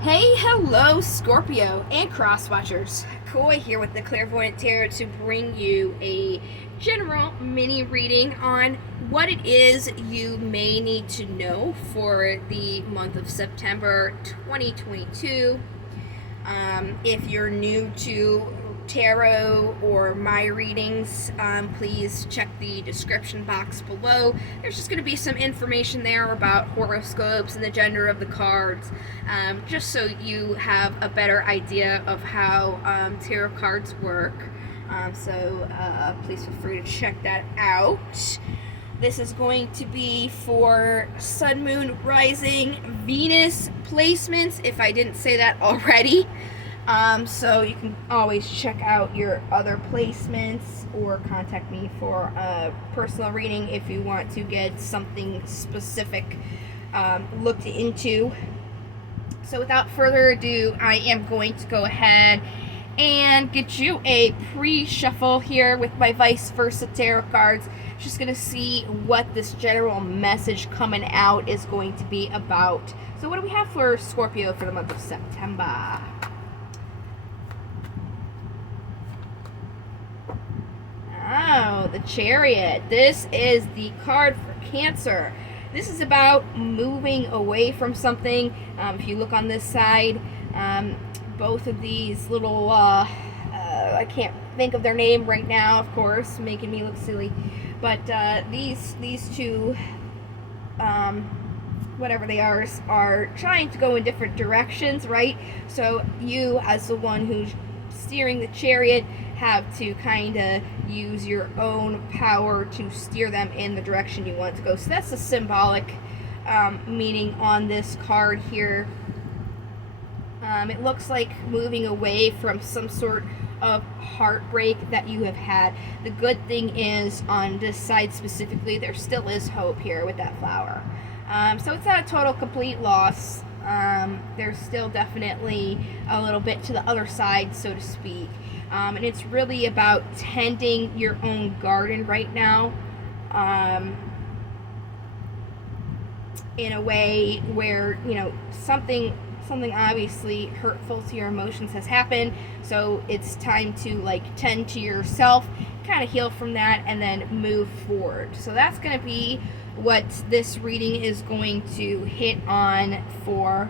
Hey, hello, Scorpio and cross watchers. Koi here with the Clairvoyant Tarot to bring you a general mini reading on what it is you may need to know for the month of September 2022. If you're new to tarot or my readings, please check the description box below. There's just going to be some information there about horoscopes and the gender of the cards, just so you have a better idea of how tarot cards work. So please feel free to check that out. This is going to be for Sun, Moon, Rising, Venus placements, if I didn't say that already. So you can always check out your other placements or contact me for a personal reading if you want to get something specific looked into. So without further ado, I am going to go ahead and get you a pre-shuffle here with my vice versa tarot cards. Just going to see what this general message coming out is going to be about. So what do we have for Scorpio for the month of September? Oh, the Chariot. This is the card for Cancer. This is about moving away from something. If you look on this side, both of these little, I can't think of their name right now, of course, making me look silly. But these two, whatever they are trying to go in different directions, right? So you, as the one who's steering the chariot, have to kind of use your own power to steer them in the direction you want to go. So that's the symbolic meaning on this card here. It looks like moving away from some sort of heartbreak that you have had. The good thing is, on this side specifically, there still is hope here with that flower. So it's not a total complete loss. There's still definitely a little bit to the other side, so to speak. And it's really about tending your own garden right now, in a way where, you know, something obviously hurtful to your emotions has happened, so it's time to like tend to yourself, kind of heal from that, and then move forward. So that's going to be what this reading is going to hit on for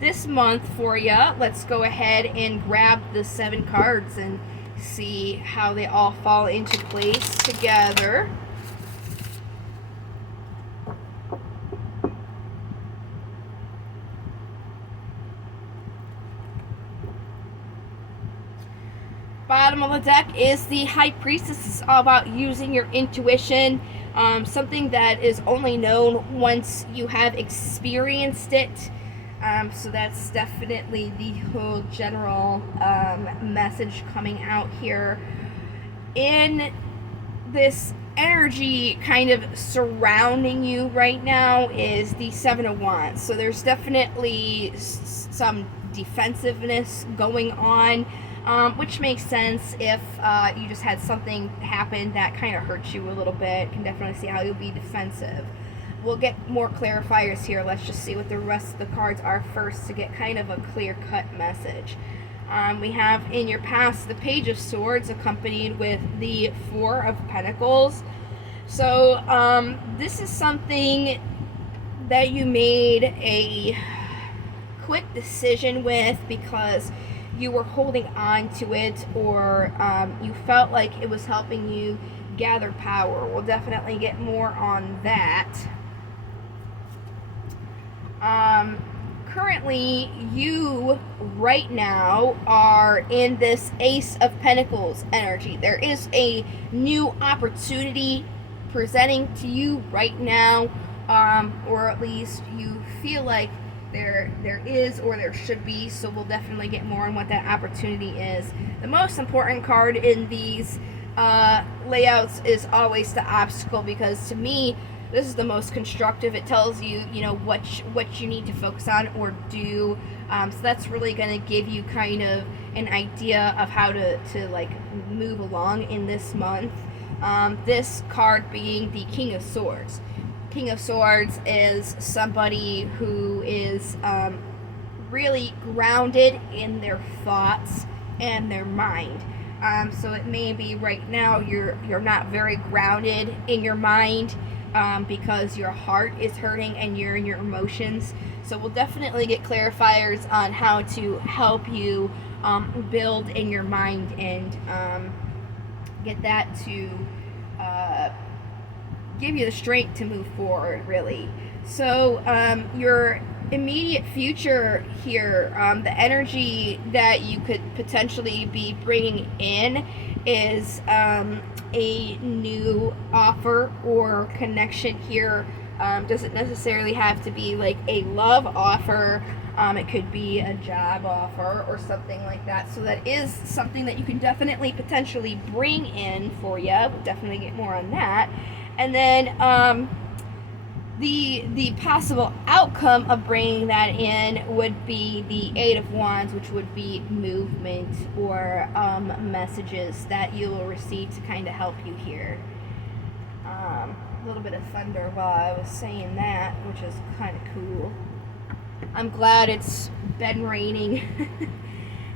this month for you. Let's go ahead and grab the 7 cards and see how they all fall into place together. Bottom of the deck is the High Priestess. This is all about using your intuition, something that is only known once you have experienced it. So that's definitely the whole general message coming out here. In this energy kind of surrounding you right now is the 7 of Wands. So there's definitely some defensiveness going on, which makes sense if you just had something happen that kind of hurts you a little bit. You can definitely see how you'll be defensive. We'll get more clarifiers here. Let's just see what the rest of the cards are first to get kind of a clear-cut message. We have in your past the Page of Swords accompanied with the 4 of Pentacles. So this is something that you made a quick decision with because you were holding on to it, or you felt like it was helping you gather power. We'll definitely get more on that. Currently, you right now are in this Ace of Pentacles energy. There is a new opportunity presenting to you right now, or at least you feel like there is, or there should be. So we'll definitely get more on what that opportunity is. The most important card in these layouts is always the Obstacle, because to me this is the most constructive. It tells you, you know, what you need to focus on or do. So that's really going to give you kind of an idea of how to like move along in this month. This card being the King of Swords. King of Swords is somebody who is really grounded in their thoughts and their mind. So it may be right now you're not very grounded in your mind, because your heart is hurting and you're in your emotions. So we'll definitely get clarifiers on how to help you build in your mind and get that to give you the strength to move forward, really. So your immediate future here, the energy that you could potentially be bringing in is a new offer or connection here. Doesn't necessarily have to be like a love offer. It could be a job offer or something like that. So that is something that you can definitely potentially bring in for you. We'll definitely get more on that. And then the possible outcome of bringing that in would be the Eight of Wands, which would be movement or messages that you will receive to kind of help you here. A little bit of thunder while I was saying that, which is kind of cool. I'm glad it's been raining.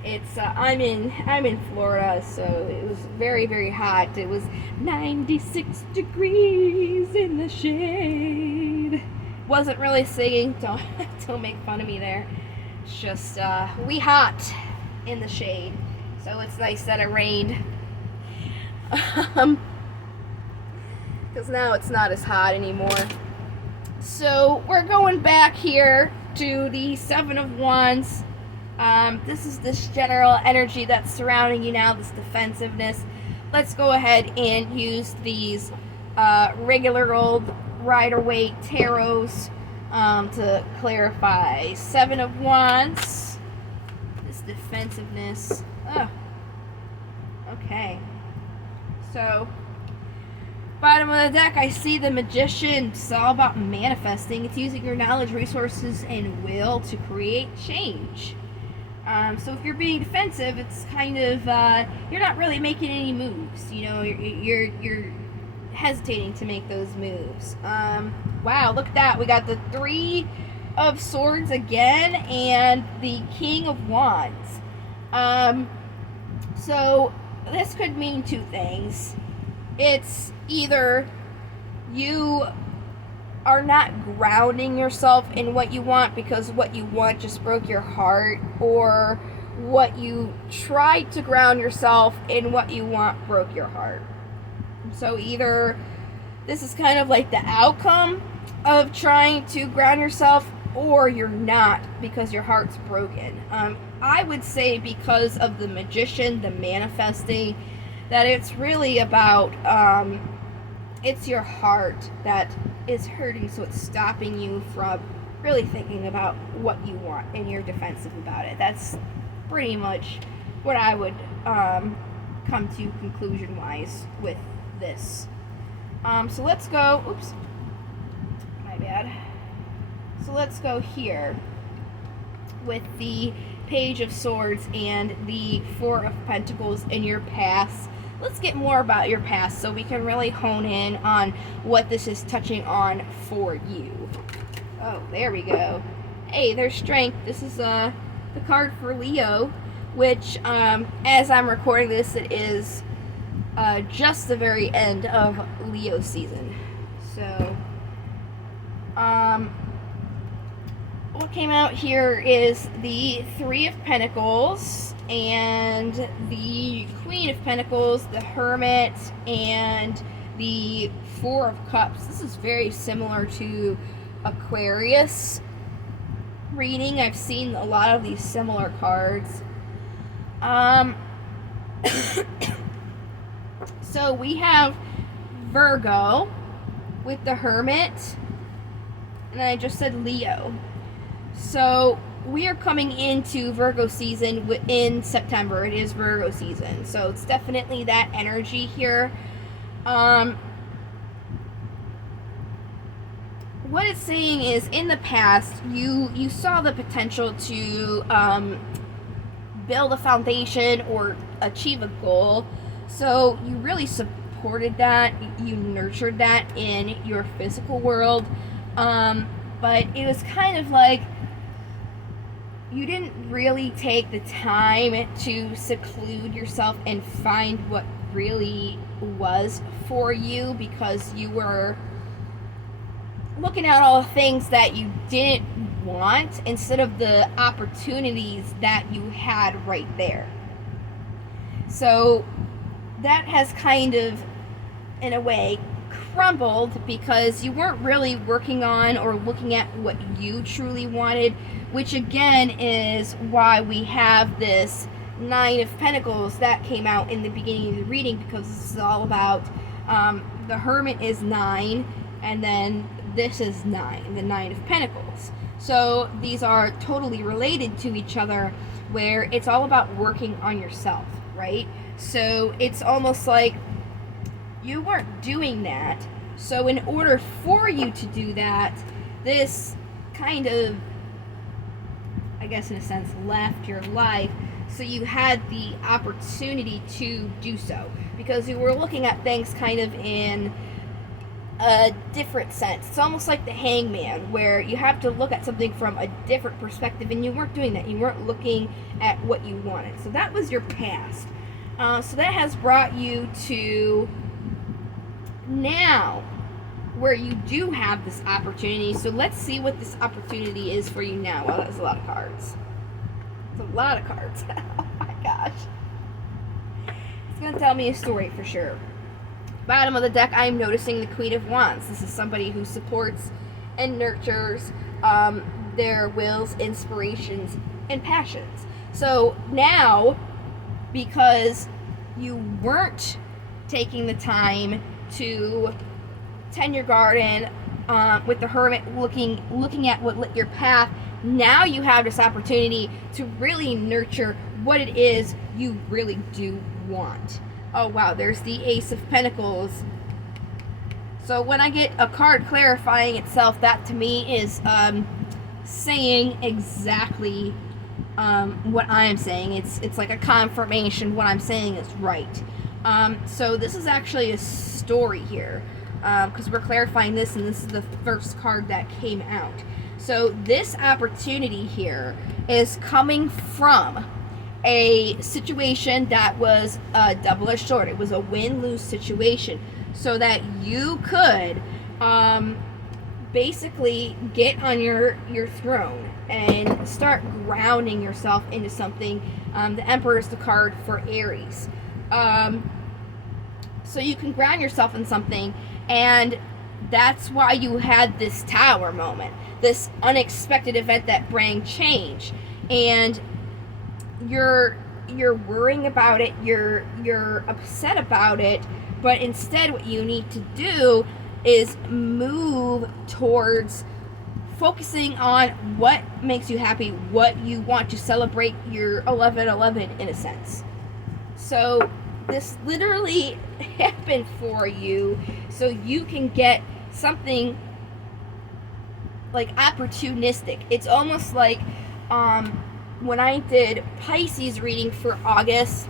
It's I'm in Florida, so it was very, very hot. It was 96 degrees in the shade. Wasn't really singing. Don't make fun of me there. It's just we hot in the shade. So it's nice that it rained. Because now it's not as hot anymore. So we're going back here to the Seven of Wands. This is this general energy that's surrounding you now, this defensiveness. Let's go ahead and use these regular old Rider-Waite tarots to clarify. Seven of Wands, this defensiveness. Oh, okay. So, bottom of the deck, I see the Magician. It's all about manifesting. It's using your knowledge, resources, and will to create change. So if you're being defensive, it's kind of you're not really making any moves. You know, you're hesitating to make those moves. Wow, look at that. We got the Three of Swords again and the King of Wands. So this could mean two things. It's either you are not grounding yourself in what you want because what you want just broke your heart, or what you tried to ground yourself in what you want broke your heart. So either this is kind of like the outcome of trying to ground yourself, or you're not because your heart's broken. I would say because of the Magician, the manifesting, that it's really about it's your heart that is hurting, so it's stopping you from really thinking about what you want and you're defensive about it. That's pretty much what I would come to conclusion wise with this. So let's go, oops, my bad. So let's go here with the Page of Swords and the Four of Pentacles in your past. Let's get more about your past so we can really hone in on what this is touching on for you. Oh, there we go. Hey, there's Strength. This is the card for Leo, which as I'm recording this, it is just the very end of Leo season. So what came out here is the Three of Pentacles and the Queen of Pentacles, the Hermit, and the Four of Cups. This is very similar to Aquarius reading. I've seen a lot of these similar cards. So we have Virgo with the Hermit, and I just said Leo. So we are coming into Virgo season in September. It is Virgo season, so it's definitely that energy here. What it's saying is, in the past, you saw the potential to build a foundation or achieve a goal, so you really supported that, you nurtured that in your physical world, but it was kind of like you didn't really take the time to seclude yourself and find what really was for you, because you were looking at all the things that you didn't want instead of the opportunities that you had right there. So that has kind of, in a way, crumbled because you weren't really working on or looking at what you truly wanted, which again is why we have this Nine of Pentacles that came out in the beginning of the reading, because this is all about the Hermit is 9, and then this is 9, the Nine of Pentacles. So these are totally related to each other, where it's all about working on yourself, right? So it's almost like you weren't doing that. So in order for you to do that, this kind of, I guess in a sense, left your life, so you had the opportunity to do so, because you were looking at things kind of in a different sense. It's almost like the Hangman, where you have to look at something from a different perspective, and you weren't doing that. You weren't looking at what you wanted. So that was your past. So that has brought you to now, where you do have this opportunity. So let's see what this opportunity is for you now. Wow, that's a lot of cards. It's a lot of cards. Oh my gosh. It's going to tell me a story for sure. Bottom of the deck, I'm noticing the Queen of Wands. This is somebody who supports and nurtures their wills, inspirations, and passions. So now, because you weren't taking the time to tend your garden with the Hermit, looking at what lit your path, now you have this opportunity to really nurture what it is you really do want. Oh wow, there's the Ace of Pentacles. So when I get a card clarifying itself, that to me is saying exactly what I am saying. It's like a confirmation what I'm saying is right. So this is actually a story here, because we're clarifying this, and this is the first card that came out. So this opportunity here is coming from a situation that was a double-edged sword. It was a win-lose situation, so that you could basically get on your throne and start grounding yourself into something. The Emperor is the card for Aries. So you can ground yourself in something, and that's why you had this Tower moment, this unexpected event that brought change. And you're worrying about it, you're upset about it, but instead what you need to do is move towards focusing on what makes you happy, what you want to celebrate your 11/11 in a sense. So this literally happened for you, so you can get something like opportunistic. It's almost like when I did Pisces reading for August,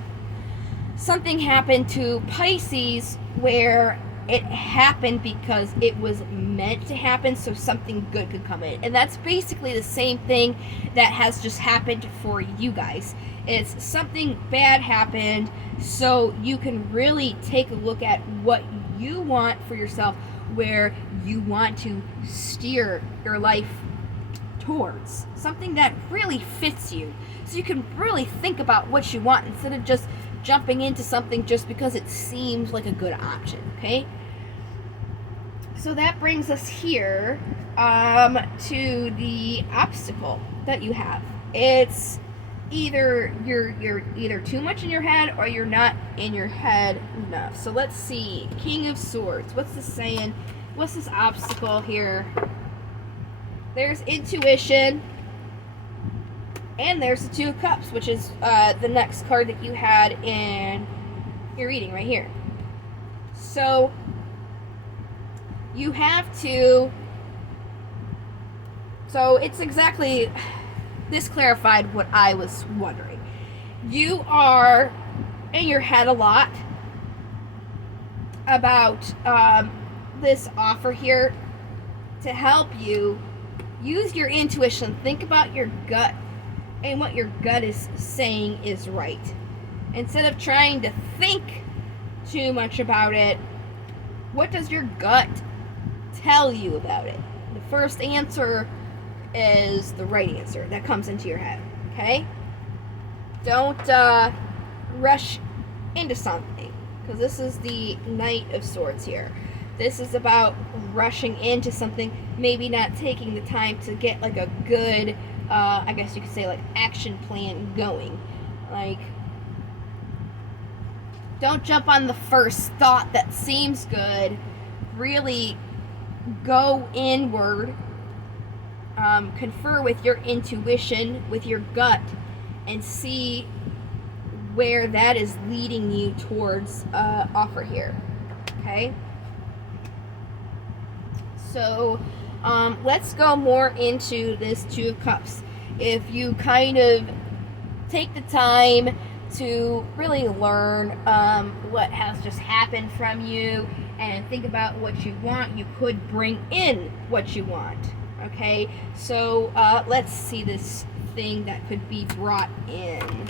something happened to Pisces where it happened because it was meant to happen, so something good could come in. And that's basically the same thing that has just happened for you guys. It's something bad happened, so you can really take a look at what you want for yourself, where you want to steer your life towards something that really fits you, so you can really think about what you want instead of just jumping into something just because it seems like a good option. Okay, so that brings us here to the obstacle that you have. It's either you're either too much in your head or you're not in your head enough. So let's see. King of Swords, what's this saying? What's this obstacle here? There's intuition, and there's the Two of Cups, which is the next card that you had in your reading right here. So you have to, so it's exactly, this clarified what I was wondering. You are in your head a lot about this offer here to help you use your intuition. Think about your gut and what your gut is saying is right. Instead of trying to think too much about it, what does your gut tell you about it? The first answer is the right answer that comes into your head, okay? Don't rush into something, because this is the Knight of Swords here. This is about rushing into something, maybe not taking the time to get like a good, I guess you could say, like, action plan going. Like, don't jump on the first thought that seems good. Really go inward, confer with your intuition, with your gut, and see where that is leading you towards offer here. Okay? So let's go more into this Two of Cups. If you kind of take the time to really learn what has just happened from you and think about what you want, you could bring in what you want. Okay, so let's see this thing that could be brought in.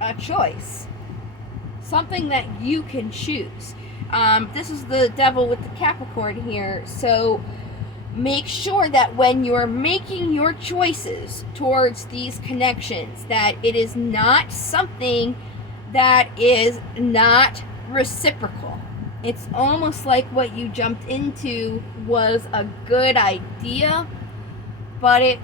A choice. Something that you can choose. This is the Devil with the Capricorn here, so make sure that when you're making your choices towards these connections, that it is not something that is not reciprocal. It's almost like what you jumped into was a good idea, but it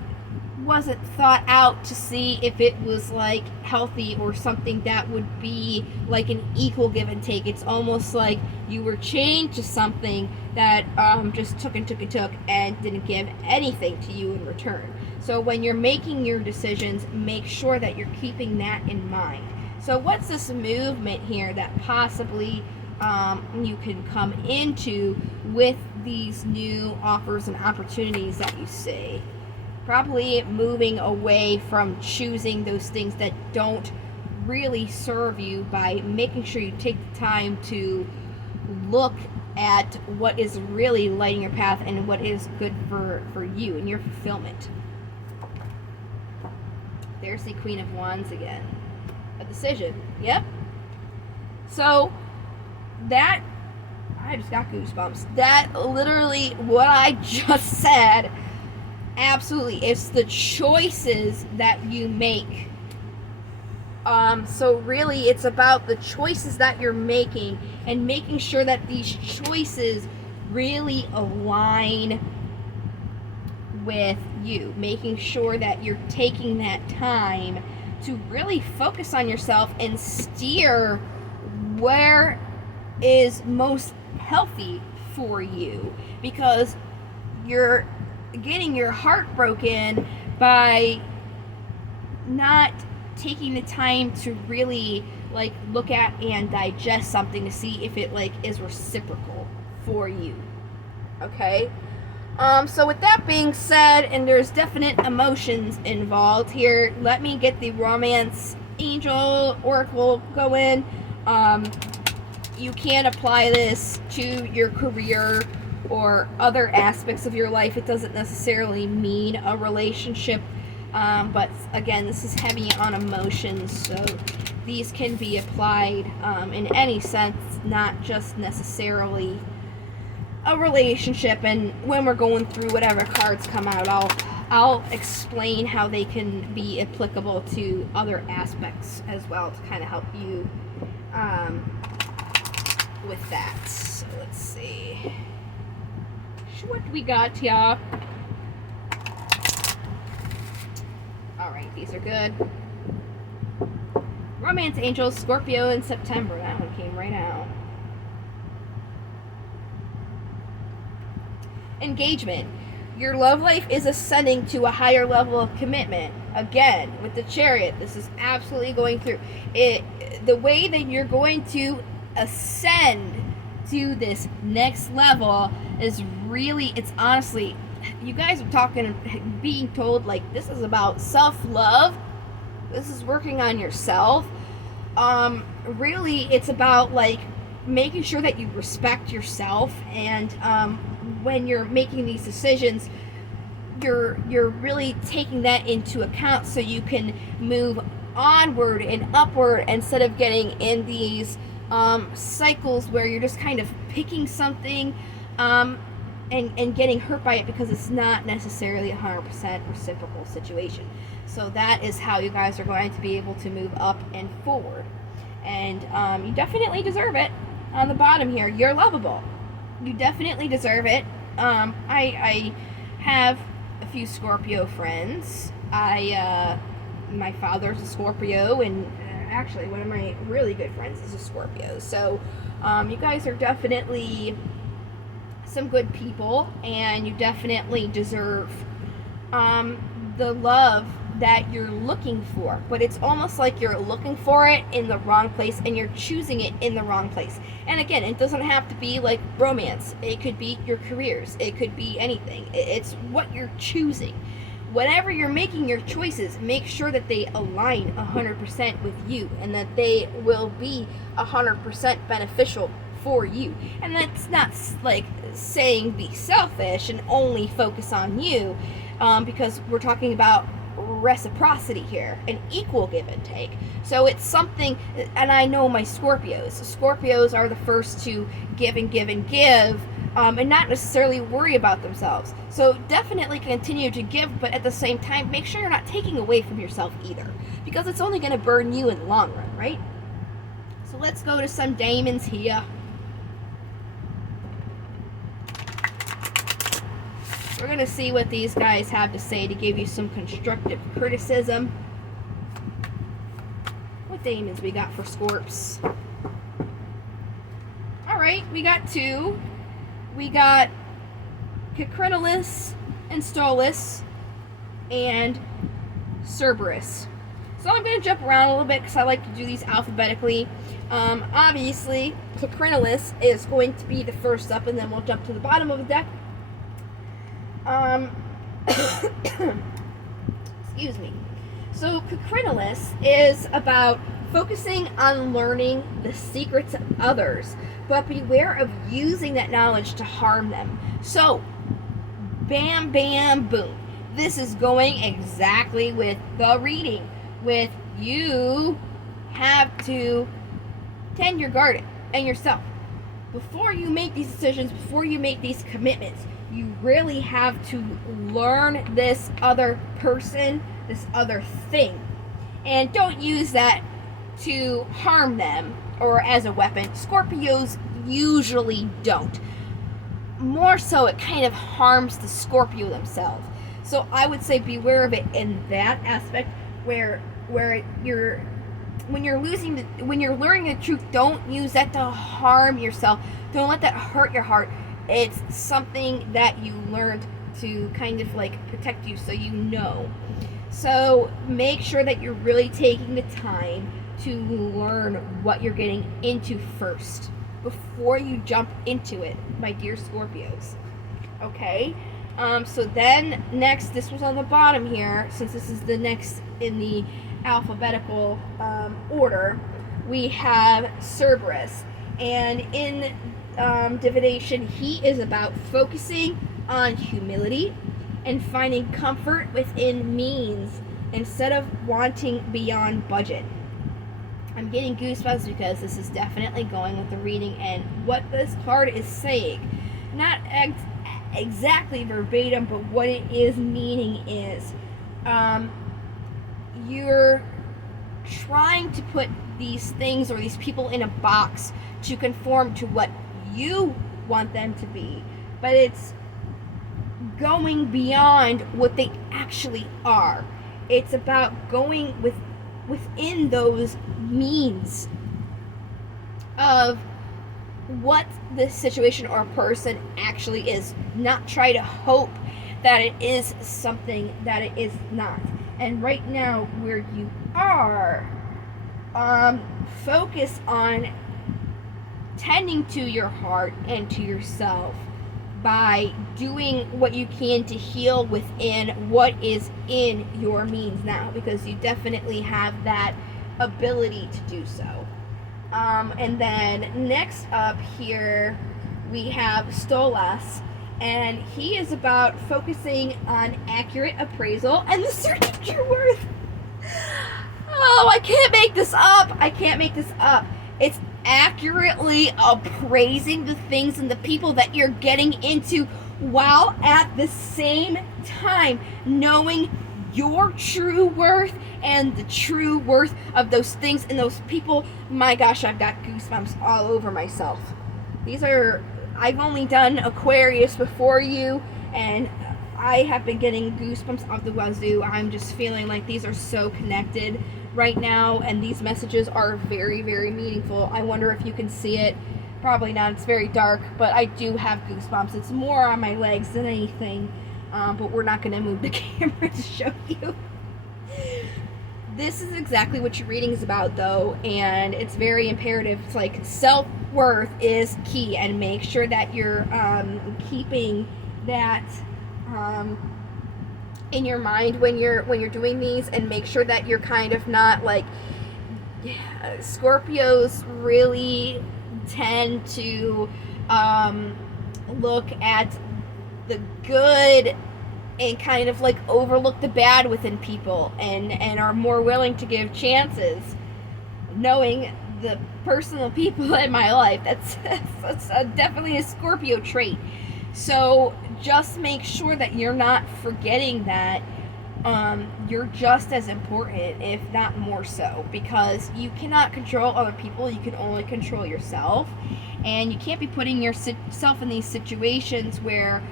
wasn't thought out to see if it was like healthy or something that would be like an equal give and take. It's almost like you were chained to something that just took and didn't give anything to you in return. So when you're making your decisions, make sure that you're keeping that in mind. So what's this movement here that possibly you can come into with these new offers and opportunities that you see? Probably moving away from choosing those things that don't really serve you, by making sure you take the time to look at what is really lighting your path and what is good for you and your fulfillment. There's the Queen of Wands again. A decision. Yep. So that, I just got goosebumps. That literally what I just said. Absolutely. It's the choices that you make. So really it's about the choices that you're making and making sure that these choices really align with you. Making sure that you're taking that time to really focus on yourself and steer where is most healthy for you, because you're getting your heart broken by not taking the time to really like look at and digest something to see if it like is reciprocal for you. Okay, so with that being said, and there's definite emotions involved here, let me get the Romance Angel Oracle going. You can apply this to your career or other aspects of your life. It doesn't necessarily mean a relationship, but again, this is heavy on emotions, so these can be applied in any sense, not just necessarily a relationship. And when we're going through whatever cards come out, I'll explain how they can be applicable to other aspects as well, to kind of help you with that. So let's see what we got here. Alright, these are good. Romance Angel Scorpio in September. That one came right out. Engagement. Your love life is ascending to a higher level of commitment. Again, with the Chariot, this is absolutely going through it. The way that you're going to ascend to this next level is really, it's honestly, you guys are talking, being told like this is about self-love, this is working on yourself. Really it's about like making sure that you respect yourself, and when you're making these decisions, you're really taking that into account so you can move onward and upward instead of getting in these cycles where you're just kind of picking something and getting hurt by it because it's not necessarily a 100% reciprocal situation. So that is how you guys are going to be able to move up and forward. And you definitely deserve it. On the bottom here, you're lovable. You definitely deserve it. I have a few Scorpio friends. My father's a Scorpio, and actually one of my really good friends is a Scorpio. So you guys are definitely some good people, and you definitely deserve the love that you're looking for. But it's almost like you're looking for it in the wrong place, and you're choosing it in the wrong place. And again, it doesn't have to be like romance. It could be your careers. It could be anything. It's what you're choosing. Whenever you're making your choices, make sure that they align 100% with you, and that they will be 100% beneficial for you. And that's not like saying be selfish and only focus on you, because we're talking about reciprocity here, an equal give and take. So it's something, and I know my Scorpios are the first to give and give and give, and not necessarily worry about themselves. So definitely continue to give, but at the same time, make sure you're not taking away from yourself either, because it's only going to burn you in the long run, right? So let's go to some diamonds here. We're going to see what these guys have to say to give you some constructive criticism. What diamonds we got for Scorps? Alright, we got two. We got Cacrinalis and Stolas and Cerberus. So I'm going to jump around a little bit because I like to do these alphabetically. Obviously, Cacrinalis is going to be the first up, and then we'll jump to the bottom of the deck. Excuse me. So Cacrinalis is about focusing on learning the secrets of others, but beware of using that knowledge to harm them. So, bam, bam, boom. This is going exactly with the reading. With you have to tend your garden and yourself. Before you make these decisions, before you make these commitments, you really have to learn this other person, this other thing. And don't use that to harm them or as a weapon. Scorpios usually don't. More so, it kind of harms the Scorpio themselves. So I would say beware of it in that aspect, where you're when you're learning the truth, don't use that to harm yourself. Don't let that hurt your heart. It's something that you learned to kind of like protect you, so you know. So make sure that you're really taking the time to learn what you're getting into first before you jump into it, my dear Scorpios. Okay? So then next, this was on the bottom here, since this is the next in the alphabetical order, we have Cerberus. And in divination, he is about focusing on humility and finding comfort within means instead of wanting beyond budget. I'm getting goosebumps because this is definitely going with the reading and what this card is saying. Not exactly verbatim, but what it is meaning is you're trying to put these things or these people in a box to conform to what you want them to be, but it's going beyond what they actually are. It's about going within those means of what this situation or person actually is, not try to hope that it is something that it is not. And right now where you are, focus on tending to your heart and to yourself by doing what you can to heal within what is in your means now, because you definitely have that ability to do so. And then next up here we have Stolas, and he is about focusing on accurate appraisal and the search of true worth. Oh, I can't make this up. I can't make this up. It's accurately appraising the things and the people that you're getting into, while at the same time knowing your true worth and the true worth of those things and those people. My gosh, I've got goosebumps all over myself. I've only done Aquarius before you, and I have been getting goosebumps off the wazoo. I'm just feeling like these are so connected right now, and these messages are very, very meaningful. I wonder if you can see it. Probably not. It's very dark, but I do have goosebumps. It's more on my legs than anything, but we're not going to move the camera to show you. This is exactly what your reading is about, though, and it's very imperative. It's like self-worth is key, and make sure that you're keeping that in your mind when you're doing these, and make sure that you're kind of not like Scorpios really tend to look at the good and kind of like overlook the bad within people, and are more willing to give chances, knowing the personal people in my life. That's definitely a Scorpio trait. So just make sure that you're not forgetting that you're just as important, if not more so, because you cannot control other people. You can only control yourself, and you can't be putting yourself in these situations where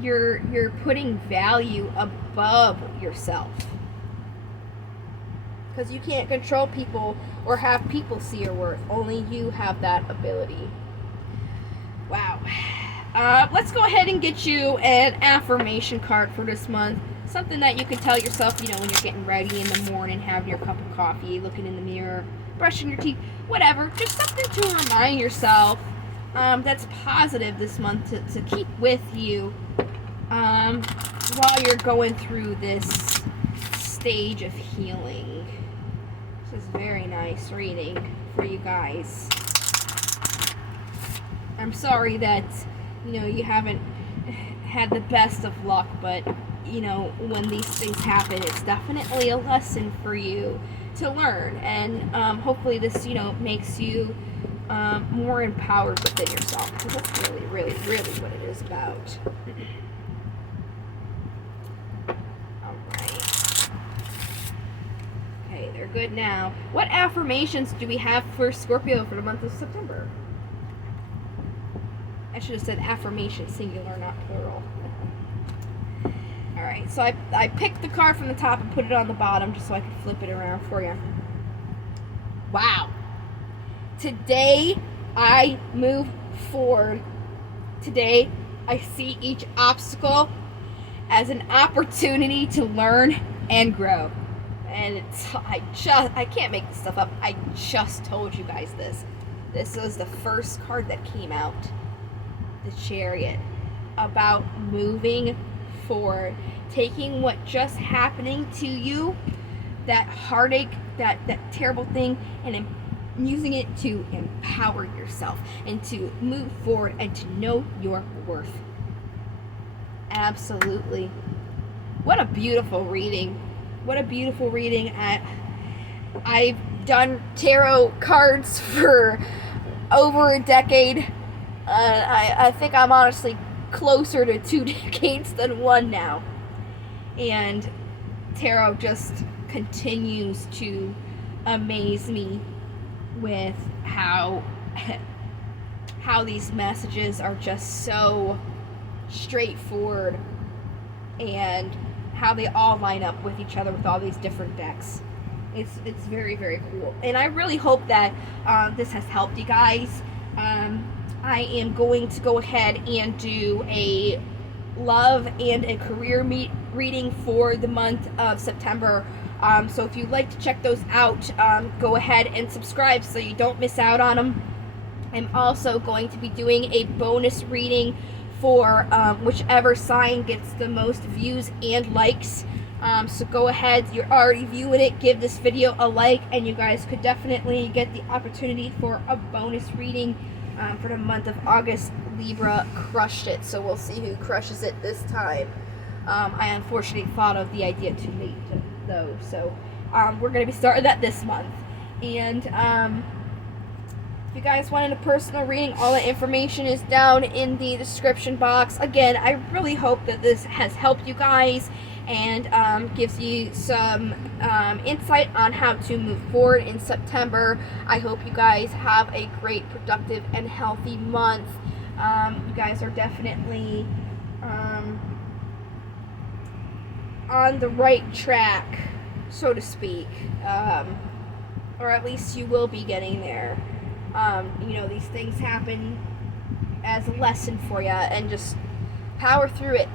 you're putting value above yourself, because you can't control people or have people see your worth. Only you have that ability. Wow. Let's go ahead and get you an affirmation card for this month. Something that you can tell yourself, when you're getting ready in the morning, having your cup of coffee, looking in the mirror, brushing your teeth, whatever. Just something to remind yourself that's positive this month to keep with you while you're going through this stage of healing. This is very nice reading for you guys. I'm sorry that you haven't had the best of luck, but when these things happen, it's definitely a lesson for you to learn, and hopefully this makes you more empowered within yourself, because that's really, really, really what it is about. All right. Okay, they're good now. What affirmations do we have for Scorpio for the month of September? I should have said affirmation, singular, not plural. Alright, so I picked the card from the top and put it on the bottom just so I could flip it around for you. Wow. Today, I move forward. Today, I see each obstacle as an opportunity to learn and grow. And I can't make this stuff up. I just told you guys this. This was the first card that came out. The Chariot, about moving forward, taking what just happening to you, that heartache, that terrible thing, and using it to empower yourself and to move forward and to know your worth. Absolutely. What a beautiful reading. What a beautiful reading. I've done tarot cards for over a decade. I think I'm honestly closer to 2 decades than 1 now. And tarot just continues to amaze me with how these messages are just so straightforward, and how they all line up with each other with all these different decks. It's very, very cool. And I really hope that this has helped you guys. I am going to go ahead and do a love and a career reading for the month of September. So if you'd like to check those out, go ahead and subscribe so you don't miss out on them. I'm also going to be doing a bonus reading for whichever sign gets the most views and likes. So go ahead, you're already viewing it, give this video a like, and you guys could definitely get the opportunity for a bonus reading for the month of August. Libra crushed it, so we'll see who crushes it this time. I unfortunately thought of the idea too late, though, so we're going to be starting that this month. And if you guys wanted a personal reading, all the information is down in the description box. Again, I really hope that this has helped you guys and gives you some insight on how to move forward in September. I hope you guys have a great, productive, and healthy month. You guys are definitely on the right track, so to speak, or at least you will be getting there. These things happen as a lesson for you, and just power through it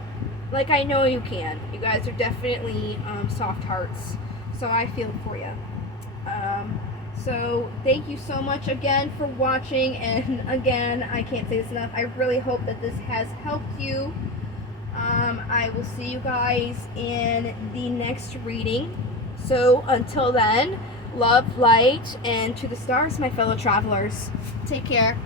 like I know you can. You guys are definitely soft hearts, so I feel for you. So thank you so much again for watching, and again, I can't say this enough, I really hope that this has helped you. I will see you guys in the next reading. So until then, love, light, and to the stars, my fellow travelers. Take care.